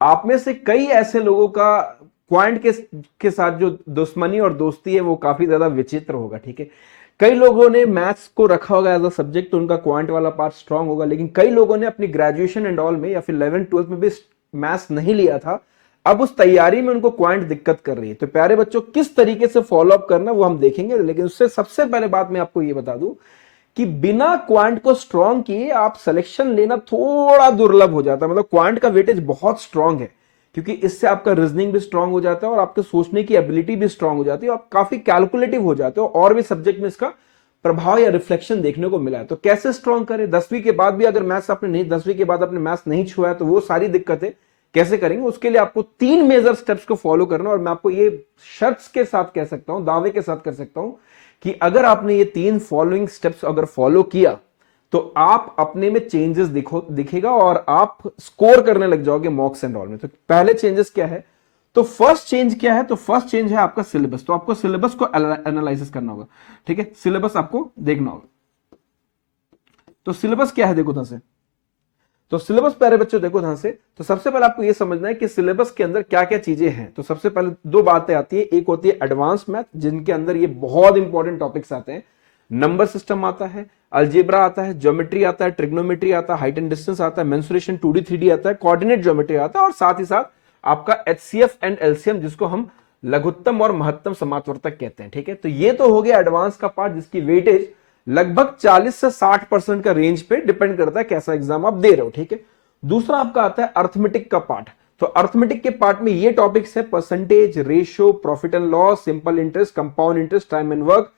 आप में से कई ऐसे लोगों का क्वांट के साथ जो दुश्मनी और दोस्ती है वो काफी ज्यादा विचित्र होगा, ठीक है। कई लोगों ने मैथ्स को रखा होगा एज अ सब्जेक्ट, तो उनका क्वांट वाला पार्ट स्ट्रांग होगा, लेकिन कई लोगों ने अपनी ग्रेजुएशन एंड ऑल में या फिर 11th 12th में भी मैथ्स नहीं लिया था। अब उस तैयारी में उनको क्वांट दिक्कत कर रही है। तो प्यारे बच्चों, किस तरीके से फॉलो अप करना वो हम देखेंगे, लेकिन उससे सबसे पहले बात मैं आपको ये बता दूं कि बिना क्वांट को स्ट्रांग किए आप सिलेक्शन लेना थोड़ा दुर्लभ हो जाता है। मतलब क्वांट का वेटेज बहुत स्ट्रांग है, क्योंकि इससे आपका रीजनिंग भी स्ट्रांग हो जाता है और आपके सोचने की एबिलिटी भी स्ट्रांग हो जाती है, आप काफी कैलकुलेटिव हो जाते हो, और भी सब्जेक्ट में इसका प्रभाव या रिफ्लेक्शन देखने को मिला है। तो कैसे स्ट्रांग करें? 10वीं के बाद भी अगर मैथ्स आपने नहीं, 10वीं के बाद आपने मैथ्स नहीं छुआ है, तो वो सारी दिक्कतें कैसे करेंगे? उसके लिए आपको 3 मेजर स्टेप्स को फॉलो करना, और मैं आपको ये शर्त के साथ कह सकता हूं, दावे के साथ कर सकता हूं कि अगर आपने ये 3 फॉलोइंग स्टेप्स अगर फॉलो किया तो आप अपने में चेंजेस दिखेगा और आप स्कोर करने लग जाओगे मॉक्स एंड ऑल में। तो पहले चेंजेस क्या है? तो फर्स्ट चेंज क्या है? तो फर्स्ट चेंज है आपका सिलेबस। तो आपको सिलेबस को एनालिसिस करना होगा, ठीक है। सिलेबस आपको देखना होगा। तो सिलेबस क्या है, देखो ध्यान से। तो सिलेबस प्यारे बच्चों देखो ध्यान से। तो सबसे पहले आपको यह समझना है कि सिलेबस के अंदर क्या क्या चीजें हैं। तो सबसे पहले दो बातें आती है, एक होती है एडवांस मैथ, जिनके अंदर ये बहुत इंपॉर्टेंट टॉपिक्स आते हैं। नंबर सिस्टम आता है, अलजेब्रा आता है, ज्योमेट्री आता है, ट्रिग्नोमेट्री आता है, हाइट एंड डिस्टेंस आता है, मेंसुरेशन 2D 3D आता है, कोऑर्डिनेट ज्योमेट्री आता है, और साथ ही साथ आपका एचसीएफ एंड एलसीएम, जिसको हम लघुत्तम और महत्तम समात्वर्तक कहते हैं, ठीक है। तो ये तो हो गया एडवांस का पार्ट, जिसकी वेटेज लगभग 40 से 60% का रेंज पे डिपेंड करता है कैसा एग्जाम आप दे रहे हो, ठीक है। दूसरा आपका आता है अर्थमेटिक का पार्ट। तो अर्थमेटिक के पार्ट में ये टॉपिक्स है percentage, ratio, profit and loss, simple interest, compound interest, time and work,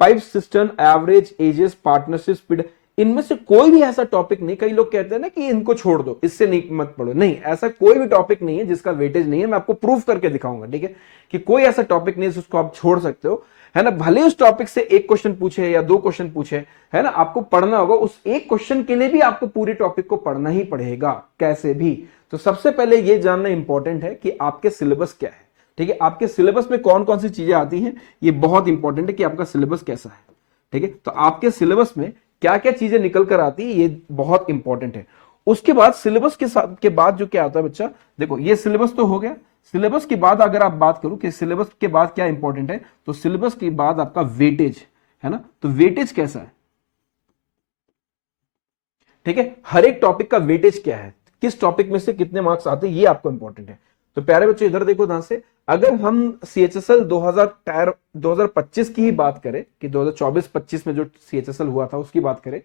pipe cistern, average, ages, partnership, speed. इनमें से कोई भी ऐसा टॉपिक नहीं, कई लोग कहते हैं ना कि इनको छोड़ दो, इससे नहीं मत पढ़ो, नहीं, ऐसा कोई भी टॉपिक नहीं है जिसका वेटेज नहीं है। मैं आपको प्रूफ करके दिखाऊंगा, ठीक है, कि कोई ऐसा टॉपिक नहीं है जिसको आप छोड़ सकते हो, है ना। भले उस टॉपिक से एक क्वेश्चन पूछे या 2 क्वेश्चन पूछे, है ना, आपको पढ़ना होगा। उस एक क्वेश्चन के लिए भी आपको पूरे टॉपिक को पढ़ना ही पड़ेगा, कैसे भी। तो सबसे पहले यह जानना इंपॉर्टेंट है कि आपके सिलेबस क्या है, ठीक है। आपके सिलेबस में कौन कौन सी चीजें आती हैं, ये बहुत इंपॉर्टेंट है कि आपका सिलेबस कैसा है, ठीक है। तो आपके सिलेबस में क्या क्या चीजें निकल कर आती है, ये बहुत इंपॉर्टेंट है। उसके बाद सिलेबस के साथ के बाद जो क्या आता है बच्चा, देखो ये सिलेबस तो हो गया। सिलेबस के बाद अगर आप बात करो कि सिलेबस के बाद क्या इंपॉर्टेंट है, तो सिलेबस के बाद आपका वेटेज, है ना। तो वेटेज कैसा है, ठीक है, हर एक टॉपिक का वेटेज क्या है, किस टॉपिक में से कितने मार्क्स आते हैं, ये आपको इंपॉर्टेंट है। तो प्यारे बच्चों इधर देखो ध्यान से। अगर हम सीएचएसएल 2025 की ही बात करें, कि 2024-25 में जो सीएचएसएल हुआ था उसकी बात करें,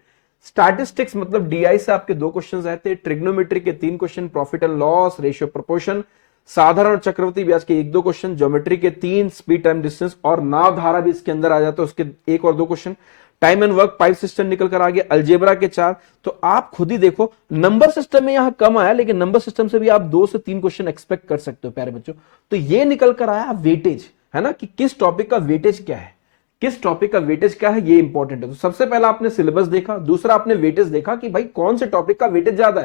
स्टैटिस्टिक्स मतलब डीआई से आपके 2 क्वेश्चन आए थे, ट्रिग्नोमेट्री के 3 question, profit and loss, ratio proportion, साधारण और चक्रवर्ती ब्याज के 1-2 क्वेश्चन, ज्योमेट्री के 3, स्पीड टाइम डिस्टेंस और नाव धारा भी इसके अंदर आ जाता है, उसके 1 और 2 question, time and work, pipe system निकल कर आ गया, अलजेब्रा के 4। तो आप खुद ही देखो, नंबर सिस्टम में यहां कम आया, लेकिन नंबर सिस्टम से भी आप 2 से 3 क्वेश्चन एक्सपेक्ट कर सकते हो प्यारे बच्चों। तो ये निकल कर आया वेटेज, है ना, कि किस टॉपिक का वेटेज क्या है, किस टॉपिक का वेटेज क्या है, ये इंपॉर्टेंट है। तो सबसे पहला आपने सिलेबस देखा, दूसरा आपने वेटेज देखा कि भाई कौन से टॉपिक का वेटेज ज्यादा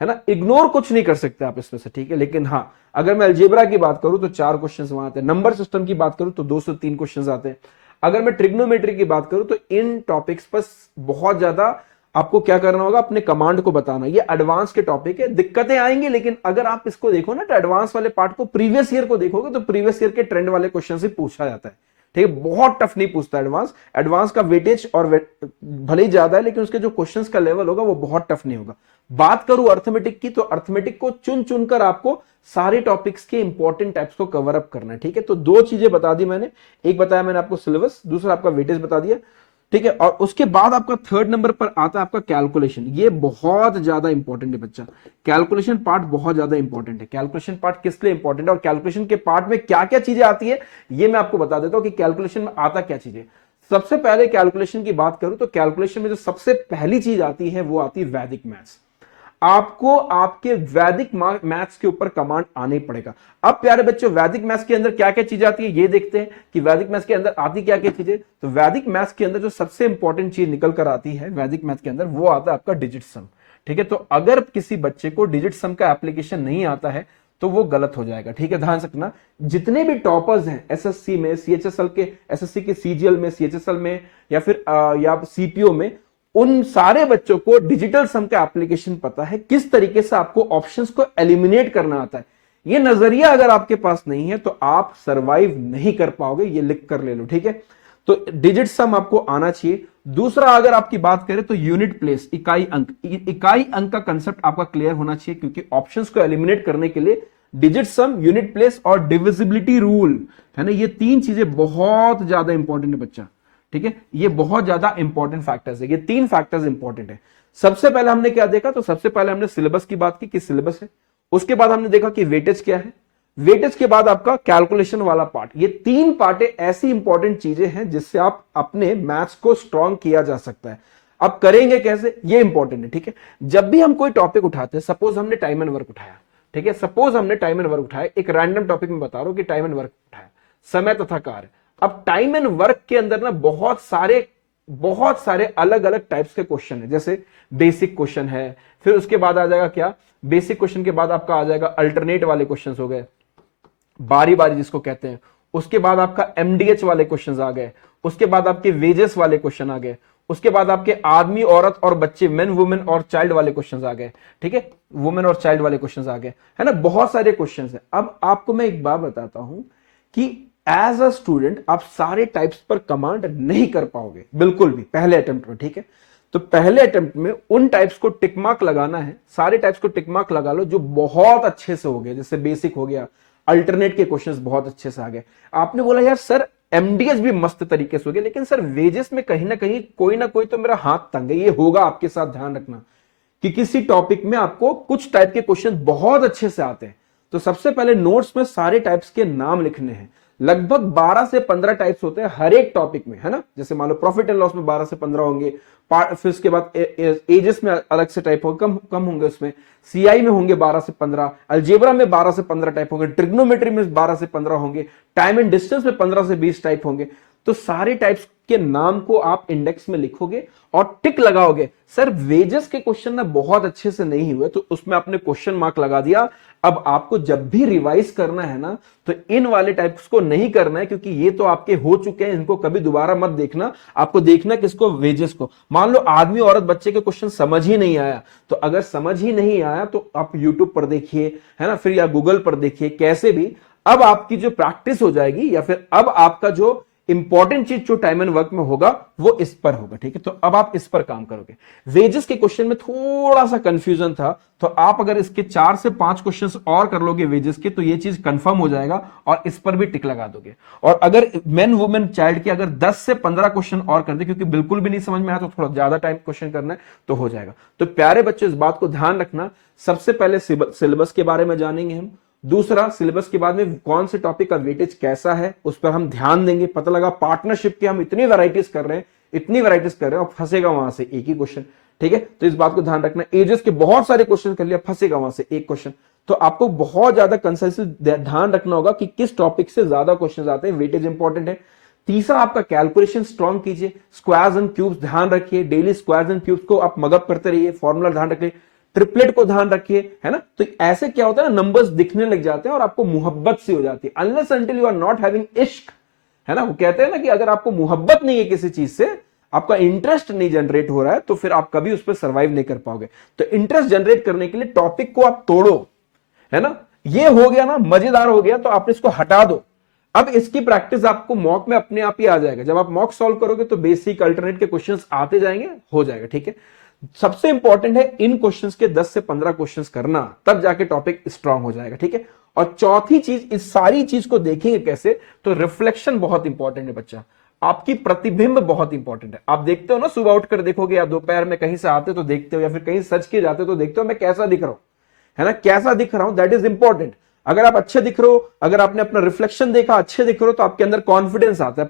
है ना। इग्नोर कुछ नहीं कर सकते आप इसमें से, ठीक है। लेकिन हाँ, अगर मैं अलजेब्रा की बात करूं तो 4 क्वेश्चन वहां आते हैं, नंबर सिस्टम की बात करूं तो 2 से 3 क्वेश्चन आते हैं, अगर मैं ट्रिग्नोमेट्री की बात करूं तो इन टॉपिक्स पर बहुत ज्यादा आपको क्या करना होगा, अपने कमांड को बताना। ये एडवांस के टॉपिक है, दिक्कतें आएंगी, लेकिन अगर आप इसको देखो ना, तो एडवांस वाले पार्ट को प्रीवियस ईयर को देखोगे तो प्रीवियस ईयर के ट्रेंड वाले क्वेश्चन से पूछा जाता है, ठीक है। बहुत टफ नहीं पूछता एडवांस। एडवांस का वेटेज और भले ही ज्यादा है, लेकिन उसके जो क्वेश्चंस का लेवल होगा वो बहुत टफ नहीं होगा। बात करूं अर्थमेटिक की, तो अर्थमेटिक को चुन चुनकर आपको सारे टॉपिक्स के इंपॉर्टेंट टाइप्स को कवर अप करना है, ठीक है। तो 2 चीजें बता दी मैंने, एक बताया मैंने आपको सिलेबस, दूसरा आपका वेटेज बता दिया, ठीक है। और उसके बाद आपका 3rd नंबर पर आता है आपका कैलकुलेशन। ये बहुत ज्यादा इंपॉर्टेंट है बच्चा, कैलकुलेशन पार्ट बहुत ज्यादा इंपॉर्टेंट है। कैलकुलेशन पार्ट किस लिए इंपॉर्टेंट है और कैलकुलेशन के पार्ट में क्या क्या चीजें आती है, ये मैं आपको बता देता हूं कि कैलकुलेशन में आता क्या चीजें। सबसे पहले कैलकुलेशन की बात करूं तो कैलकुलेशन में जो सबसे पहली चीज आती है वो आती है वैदिक मैथ्स। आपको आपके वैदिक मैथ्स के ऊपर कमांड आना ही पड़ेगा। अब प्यारे बच्चों, वैदिक मैथ्स के अंदर क्या क्या चीजें आती है ये देखते हैं कि वैदिक मैथ्स के अंदर आती क्या क्या चीजें। तो वैदिक मैथ्स के अंदर जो सबसे इंपॉर्टेंट चीज निकल कर आती है वैदिक मैथ्स के अंदर, वो आता है आपका डिजिट सम, ठीक है। तो अगर किसी बच्चे को डिजिट सम का एप्लीकेशन नहीं आता है तो वो गलत हो जाएगा, ठीक है। ध्यान रखना, जितने भी टॉपर्स हैं एसएससी में, सीएचएसएल के, एसएससी के सीजीएल में, सीएचएसएल में, या फिर या सीपीओ में, उन सारे बच्चों को डिजिटल सम का एप्लीकेशन पता है, किस तरीके से आपको ऑप्शंस को एलिमिनेट करना आता है। ये नजरिया अगर आपके पास नहीं है तो आप सरवाइव नहीं कर पाओगे, ये लिख कर ले लो, ठीक है। तो डिजिट सम आपको आना चाहिए। दूसरा, अगर आपकी बात करें तो यूनिट प्लेस, इकाई अंक, इकाई अंक का कंसेप्ट आपका क्लियर होना चाहिए, क्योंकि ऑप्शंस को एलिमिनेट करने के लिए डिजिट सम, यूनिट प्लेस और डिविजिबिलिटी रूल, है ना, ये तीन चीजें बहुत ज्यादा इंपॉर्टेंट है बच्चा, ठीक है। ये बहुत ज्यादा इंपॉर्टेंट फैक्टर्स है, ये तीन फैक्टर्स इंपॉर्टेंट है। सबसे पहले हमने क्या देखा, तो सबसे पहले हमने सिलेबस की बात की कि सिलेबस है। उसके बाद हमने देखा कि वेटेज क्या है, वेटेज के बाद आपका कैलकुलेशन वाला पार्ट। ये तीन पार्टें ऐसी इंपॉर्टेंट चीजें हैं जिससे आप अपने मैथ्स को स्ट्रॉन्ग किया जा सकता है। अब करेंगे कैसे, ये इंपॉर्टेंट है, ठीक है। जब भी हम कोई टॉपिक उठाते हैं, सपोज हमने टाइम एंड वर्क उठाया, ठीक है, सपोज हमने टाइम एंड वर्क उठाया, एक रैंडम टॉपिक में बता रहा हूं कि टाइम एंड वर्क उठाया, समय तथा कार्य। अब टाइम एंड वर्क के अंदर ना बहुत सारे अलग अलग टाइप्स के क्वेश्चन है। जैसे बेसिक क्वेश्चन है, फिर उसके बाद आ जाएगा क्या, बेसिक क्वेश्चन के बाद आपका आ जाएगा अल्टरनेट वाले क्वेश्चन हो गए, बारी बारी जिसको कहते हैं। उसके बाद आपका एमडीएच वाले क्वेश्चन आ गए, उसके बाद आपके वेजेस वाले क्वेश्चन आ गए, उसके बाद आपके आदमी औरत और बच्चे, मेन वुमेन और चाइल्ड वाले क्वेश्चंस आ गए, ठीक है, वुमेन और चाइल्ड वाले क्वेश्चंस आ गए, है ना, बहुत सारे क्वेश्चंस हैं। अब आपको मैं एक बात बताता हूं कि एज अ स्टूडेंट आप सारे टाइप्स पर कमांड नहीं कर पाओगे बिल्कुल भी पहले अटेम्प्ट में, ठीक है। तो पहले अटेम्प्ट में उन टाइप्स को टिक मार्क लगाना है, सारे टाइप्स को टिक मार्क लगा लो जो बहुत अच्छे से हो गए। जैसे बेसिक हो गया, अल्टरनेट के क्वेश्चंस बहुत अच्छे से आ गए। आपने बोला यार सर एमडीएस भी मस्त तरीके से हो गया, लेकिन सर वेजेस में कहीं ना कोई तो मेरा हाथ तंग है। ये होगा आपके साथ, ध्यान रखना कि किसी टॉपिक में आपको कुछ टाइप के क्वेश्चन बहुत अच्छे से आते हैं। तो सबसे पहले नोट्स में सारे टाइप्स के नाम लिखने हैं। लगभग 12 से 15 टाइप्स होते हैं हर एक टॉपिक में, है ना। जैसे मान लो प्रॉफिट एंड लॉस में 12 से 15 होंगे, फिर उसके बाद एजेस में अलग से टाइप होंगे, कम होंगे उसमें, सीआई में होंगे 12 से 15, अलजेब्रा में 12 से 15 टाइप होंगे, ट्रिग्नोमेट्री में 12 से 15 होंगे, टाइम एंड डिस्टेंस में 15 से 20 टाइप होंगे। तो सारे टाइप्स के नाम को आप इंडेक्स में लिखोगे और टिक लगाओगे। सर वेजेस के क्वेश्चन ना बहुत अच्छे से नहीं हुए, तो उसमें आपने क्वेश्चन मार्क लगा दिया। अब आपको जब भी रिवाइज करना है ना, तो इन वाले टाइप्स को नहीं करना है, क्योंकि ये तो आपके हो चुके हैं, इनको कभी दोबारा मत देखना। आपको देखना किसको, वेजेस को। मान लो आदमी औरत बच्चे के क्वेश्चन समझ ही नहीं आया, तो अगर समझ ही नहीं आया तो आप यूट्यूब पर देखिए, है ना, फिर या गूगल पर देखिए, कैसे भी। अब आपकी जो प्रैक्टिस हो जाएगी, या फिर अब आपका जो इंपॉर्टेंट चीज जो टाइम एंड वर्क में होगा वो इस पर होगा, ठीक है। तो अब आप इस पर काम करोगे। वेजेस के क्वेश्चन में थोड़ा सा कंफ्यूजन था, तो आप अगर इसके 4 से 5 क्वेश्चंस और कर लोगे वेजेस के, तो ये चीज कंफर्म हो जाएगा और इस पर भी टिक लगा दोगे। और अगर मेन वुमेन चाइल्ड के अगर 10 से 15 क्वेश्चन और कर दे, क्योंकि बिल्कुल भी नहीं समझ में आया तो थोड़ा ज्यादा टाइम क्वेश्चन करना है, तो हो जाएगा। तो प्यारे बच्चों, इस बात को ध्यान रखना, सबसे पहले सिलेबस के बारे में जानेंगे हम। दूसरा, सिलेबस के बाद में कौन से टॉपिक का वेटेज कैसा है उस पर हम ध्यान देंगे। पता लगा पार्टनरशिप के हम इतनी वैरायटीज कर रहे हैं और फंसेगा वहां से एक ही क्वेश्चन, ठीक है। तो इस बात को ध्यान रखना। एजेस के बहुत सारे क्वेश्चन कर लिया, फंसेगा वहां से एक क्वेश्चन। तो आपको बहुत ज्यादा कंसेंसस ध्यान रखना होगा कि किस टॉपिक से ज्यादा क्वेश्चन आते हैं, वेटेज इंपॉर्टेंट है। तीसरा, आपका कैलकुलेशन स्ट्रॉन्ग कीजिए, स्क्वायर्स एंड क्यूब्स ध्यान रखिए, डेली स्क्वायर्स एंड क्यूब्स को आप मगअप करते रहिए, फॉर्मूला ध्यान रखिए, ट्रिपलेट को ध्यान रखिए, है ना। तो ऐसे क्या होता है ना, नंबर्स दिखने लग जाते हैं और आपको मोहब्बत सी हो जाती है। Unless until you are not having इश्क, है ना, वो कहते हैं ना कि अगर आपको मोहब्बत नहीं है किसी चीज से, आपका इंटरेस्ट नहीं जनरेट हो रहा है, तो फिर आप कभी उस पर सर्वाइव नहीं कर पाओगे। तो इंटरेस्ट जनरेट करने के लिए टॉपिक को आप तोड़ो, है ना। ये हो गया ना, मजेदार हो गया, तो आप इसको हटा दो। अब इसकी प्रैक्टिस आपको मॉक में अपने आप ही आ जाएगा। जब आप मॉक सॉल्व करोगे तो बेसिक अल्टरनेट के क्वेश्चंस आते जाएंगे, हो जाएगा, ठीक है। सबसे इंपॉर्टेंट है इन क्वेश्चंस के 10 से 15 क्वेश्चंस करना, तब जाके टॉपिक स्ट्रांग हो जाएगा, ठीक है। और चौथी चीज, इस सारी चीज को देखेंगे कैसे, तो रिफ्लेक्शन बहुत इंपॉर्टेंट है बच्चा। आपकी प्रतिबिंब बहुत इंपॉर्टेंट है। आप देखते हो ना, सुबह उठकर देखोगे या दोपहर में कहीं से आते तो देखते हो, या फिर कहीं सच के जाते तो देखते हो मैं कैसा दिख रहा हूं, है ना, कैसा दिख रहा हूं, दैट इज इंपॉर्टेंट। अगर आप अच्छे दिख रहे हो, अगर आपने अपना रिफ्लेक्शन देखा, अच्छे दिख रहे हो, तो आपके अंदर कॉन्फिडेंस आता है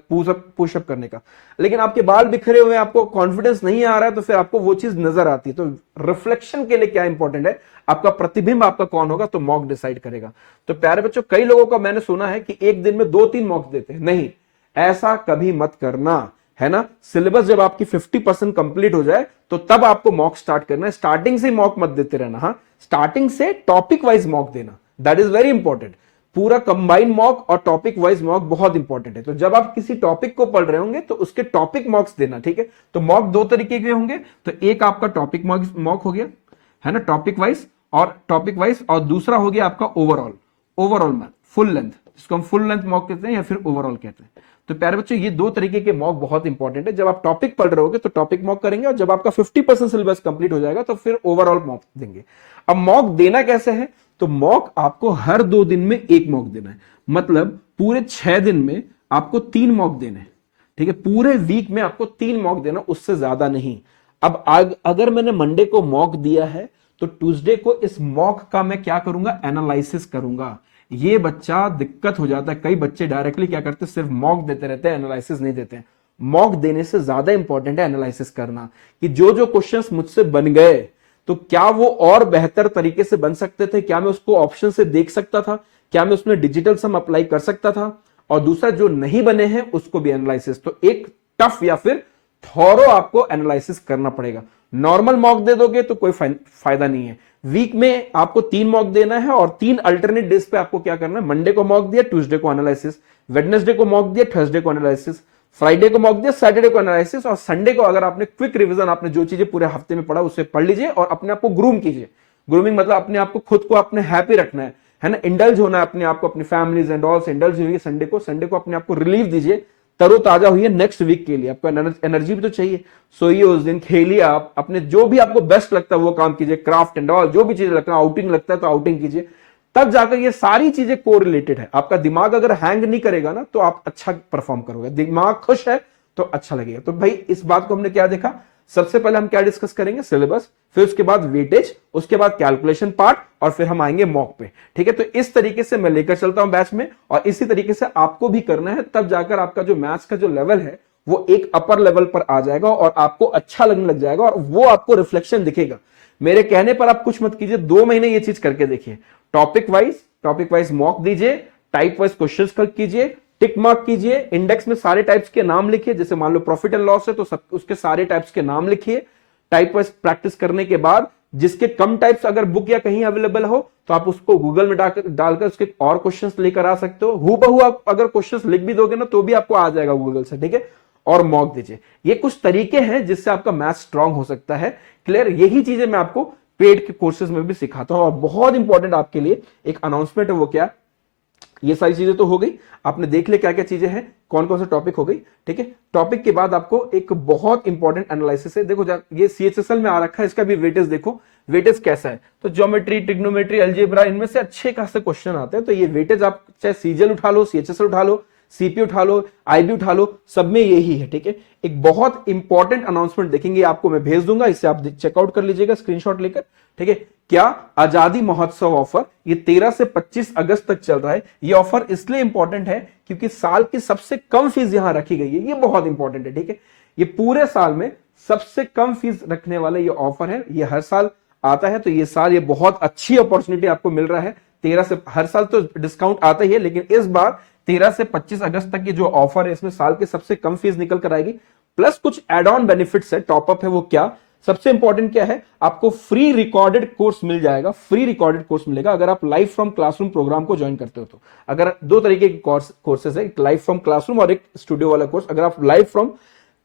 पुशअप करने का। लेकिन आपके बाल बिखरे हुए, आपको कॉन्फिडेंस नहीं आ रहा है, तो फिर आपको वो चीज नजर आती है। तो रिफ्लेक्शन के लिए क्या इंपॉर्टेंट है, आपका प्रतिबिंब आपका कौन होगा, तो मॉक डिसाइड करेगा। तो प्यारे बच्चों, कई लोगों का मैंने सुना है कि एक दिन में 2-3 मॉक्स देते हैं, नहीं, ऐसा कभी मत करना, है ना। सिलेबस जब आपकी 50% कंप्लीट हो जाए तो तब आपको मॉक स्टार्ट करना है। स्टार्टिंग से मॉक मत देते रहना, हाँ, स्टार्टिंग से टॉपिक वाइज मॉक देना, दैट इज वेरी इंपॉर्टेंट। पूरा कंबाइन मॉक और टॉपिक वाइज मॉक बहुत इंपॉर्टेंट है। तो जब आप किसी टॉपिक को पढ़ रहे होंगे तो उसके टॉपिक मॉक्स देना, ठीक है। तो मॉक दो तरीके के होंगे, तो एक आपका टॉपिक मॉक हो गया है ना, टॉपिक वाइज, और दूसरा हो गया आपका ओवरऑल मैथ, फुल लेंथ, जिसको हम फुल लेंथ मॉक कहते हैं या फिर ओवरऑल कहते हैं। तो प्यारे बच्चों, ये दो तरीके के मॉक बहुत इंपॉर्टेंट है। जब आप टॉपिक पढ़ रहे होगे तो टॉपिक मॉक करेंगे, और जब आपका 50% सिलेबस कंप्लीट हो जाएगा तो फिर ओवरऑल मॉक देंगे। अब मॉक देना कैसे है, तो मॉक आपको हर 2 दिन में एक मॉक देना है, मतलब पूरे 6 दिन में आपको 3 मॉक देने हैं, ठीक है। पूरे वीक में आपको 3 मॉक देना, उससे ज्यादा नहीं। अब अगर मैंने मंडे को मॉक दिया है तो ट्यूसडे को इस मॉक का मैं क्या करूंगा, एनालिसिस करूंगा। ये बच्चा दिक्कत हो जाता है, कई बच्चे डायरेक्टली क्या करते हैं, सिर्फ मॉक देते रहते हैं, एनालिसिस नहीं देते हैं। मॉक देने से ज्यादा इंपॉर्टेंट है एनालिसिस करना, कि जो जो क्वेश्चंस मुझसे बन गए तो क्या वो और बेहतर तरीके से बन सकते थे, क्या मैं उसको ऑप्शन से देख सकता था, क्या मैं उसमें डिजिटल सम अप्लाई कर सकता था, और दूसरा जो नहीं बने हैं उसको भी एनालिसिस। तो एक टफ या फिर थॉरो आपको एनालिसिस करना पड़ेगा। नॉर्मल मॉक दे दोगे तो कोई फायदा नहीं है। वीक में आपको 3 मॉक देना है, और 3 अल्टरनेट डेज पे आपको क्या करना है, मंडे को मॉक दिया, ट्यूसडे को एनालिसिस, वेडनेसडे को मॉक दिया, थर्सडे को एनालिसिस, फ्राइडे को मॉक दिया, सैटरडे को एनालिसिस, और संडे को अगर आपने क्विक रिवीजन, आपने जो चीजें पूरे हफ्ते में पढ़ा उसे पढ़ लीजिए और अपने आप को ग्रूम कीजिए। ग्रूमिंग मतलब अपने आप को, खुद को अपने हैप्पी रखना है ना, इंडल्ज होना है अपने आप को, अपनी फैमिलीज एंड ऑल से इंडल्ज हुई। संडे को अपने आप को रिलीफ दीजिए, तरोताजा हुई है नेक्स्ट वीक के लिए। आपको एनर्जी भी तो चाहिए, सोइए उस दिन, खेलिए, आप अपने जो भी आपको बेस्ट लगता है वो काम कीजिए, क्राफ्ट एंड ऑल, जो भी चीजें लगता है, आउटिंग लगता है तो आउटिंग कीजिए। तब जाकर ये सारी चीजें कोरिलेटेड है। आपका दिमाग अगर हैंग नहीं करेगा ना तो आप अच्छा परफॉर्म करोगे। दिमाग खुश है तो अच्छा लगेगा। तो भाई इस बात को हमने क्या देखा, सबसे पहले हम क्या डिस्कस करेंगे, सिलेबस, फिर उसके बाद वेटेज, उसके बाद कैलकुलेशन पार्ट, और फिर हम आएंगे मॉक पे, ठीक है। तो इस तरीके से मैं लेकर चलता हूं बैच में, और इसी तरीके से आपको भी करना है, तब जाकर आपका जो मैथ्स का जो लेवल है वो एक अपर लेवल पर आ जाएगा, और आपको अच्छा लगने लग जाएगा, और वो आपको रिफ्लेक्शन दिखेगा। मेरे कहने पर आप कुछ मत कीजिए, 2 महीने ये चीज करके देखिए। टॉपिक वाइज मॉक दीजिए, टाइप वाइज क्वेश्चन कीजिए, टिक मार्क कीजिए, इंडेक्स में सारे टाइप्स के नाम लिखिए। जैसे मान लो प्रॉफिट एंड लॉस है तो सब उसके सारे टाइप्स के नाम लिखिए। टाइप वाइज प्रैक्टिस करने के बाद जिसके कम टाइप्स अगर बुक या कहीं अवेलेबल हो तो आप उसको गूगल में डालकर उसके और क्वेश्चंस लेकर आ सकते हो। हूबहू आप अगर क्वेश्चंस लिख भी दोगे ना तो भी आपको आ जाएगा गूगल से, ठीक है। और मॉक दीजिए। ये कुछ तरीके हैं जिससे आपका मैथ स्ट्रांग हो सकता है। क्लियर, यही चीजें मैं आपको पेड के कोर्सेज में भी सिखाता हूं। और बहुत इंपॉर्टेंट आपके लिए एक अनाउंसमेंट है, वो क्या, ये सारी चीजें तो हो गई, आपने देख लिया क्या क्या चीजें हैं, कौन कौन से टॉपिक हो गई, ठीक है। टॉपिक के बाद आपको एक बहुत इंपॉर्टेंट एनालिसिस है। देखो ये सीएचएसएल में आ रखा है, इसका भी वेटेज देखो, वेटेज कैसा है। तो ज्योमेट्री, ट्रिग्नोमेट्री, अलजेब्रा, इनमें से अच्छे खासे क्वेश्चन आते हैं। तो ये वेटेज आप चाहे सीजीएल उठा लो, सीएचएसएल उठा लो, सीपी उठा लो, आईबी उठा लो, सब में यही है, ठीक है। एक बहुत इंपॉर्टेंट अनाउंसमेंट देखेंगे, आपको मैं भेज दूंगा, इससे आप चेकआउट कर लीजिएगा स्क्रीनशॉट लेकर, ठीक है। क्या, आजादी महोत्सव ऑफर, ये 13 से 25 अगस्त तक चल रहा है। ये ऑफर इसलिए इंपॉर्टेंट है क्योंकि साल की सबसे कम फीस यहां रखी गई है। ये बहुत इंपॉर्टेंट है, ठीक है। ये पूरे साल में सबसे कम फीस रखने वाला ये ऑफर है। ये हर साल आता है, तो ये साल ये बहुत अच्छी अपॉर्चुनिटी आपको मिल रहा है। 13 से, हर साल तो डिस्काउंट आता ही है, लेकिन इस बार 13 से 25 अगस्त तक की जो ऑफर है इसमें साल की सबसे कम फीस निकल कर आएगी, प्लस कुछ एड ऑन बेनिफिट्स है, टॉपअप है। वो क्या, सबसे इंपॉर्टेंट क्या है, आपको फ्री रिकॉर्डेड कोर्स मिल जाएगा। फ्री रिकॉर्डेड कोर्स मिलेगा अगर आप लाइव फ्रॉम क्लासरूम प्रोग्राम को ज्वाइन करते हो तो। अगर 2 तरीके के कोर्सेज है, एक लाइव फ्रॉम क्लासरूम और एक स्टूडियो वाला कोर्स। अगर आप live from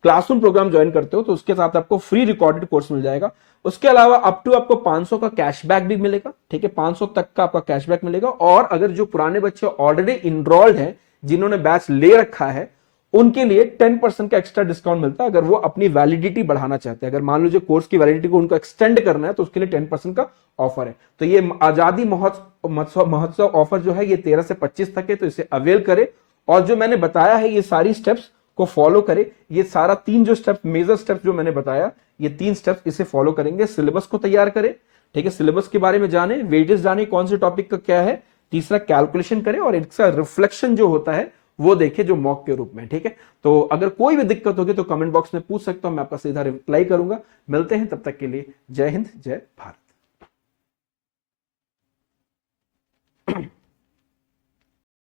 classroom programme join करते हो तो उसके साथ आपको फ्री रिकॉर्डेड कोर्स मिल जाएगा। उसके अलावा अप टू आपको 500 का कैशबैक भी मिलेगा, ठीक है। 500 तक का आपका कैशबैक मिलेगा। और अगर जो पुराने बच्चे ऑलरेडी इनरोल्ड हैं, जिन्होंने बैच ले रखा है, उनके लिए 10% का एक्स्ट्रा डिस्काउंट मिलता है अगर वो अपनी वैलिडिटी बढ़ाना चाहते हैं। अगर मान लीजिए कोर्स की वैलिडिटी को उनको एक्सटेंड करना है तो उसके लिए 10% का ऑफर है। तो ये आजादी महोत्सव ऑफर जो है ये 13 से 25 तक है, तो इसे अवेल करें। और जो मैंने बताया है ये सारी स्टेप्स को फॉलो करें। ये सारा 3 जो स्टेप्स, मेजर स्टेप्स जो मैंने बताया, ये 3 स्टेप्स इसे फॉलो करेंगे। सिलेबस को तैयार करें, ठीक है। सिलेबस के बारे में जाने, वेटेज जाने, कौन से टॉपिक का क्या है। तीसरा, कैलकुलेशन करें, और इसका रिफ्लेक्शन जो होता है वो देखे जो मॉक के रूप में, ठीक है। तो अगर कोई भी दिक्कत होगी तो कमेंट बॉक्स में पूछ सकता हूं, मैं आपका सीधा रिप्लाई करूंगा। मिलते हैं, तब तक के लिए जय हिंद, जय भारत।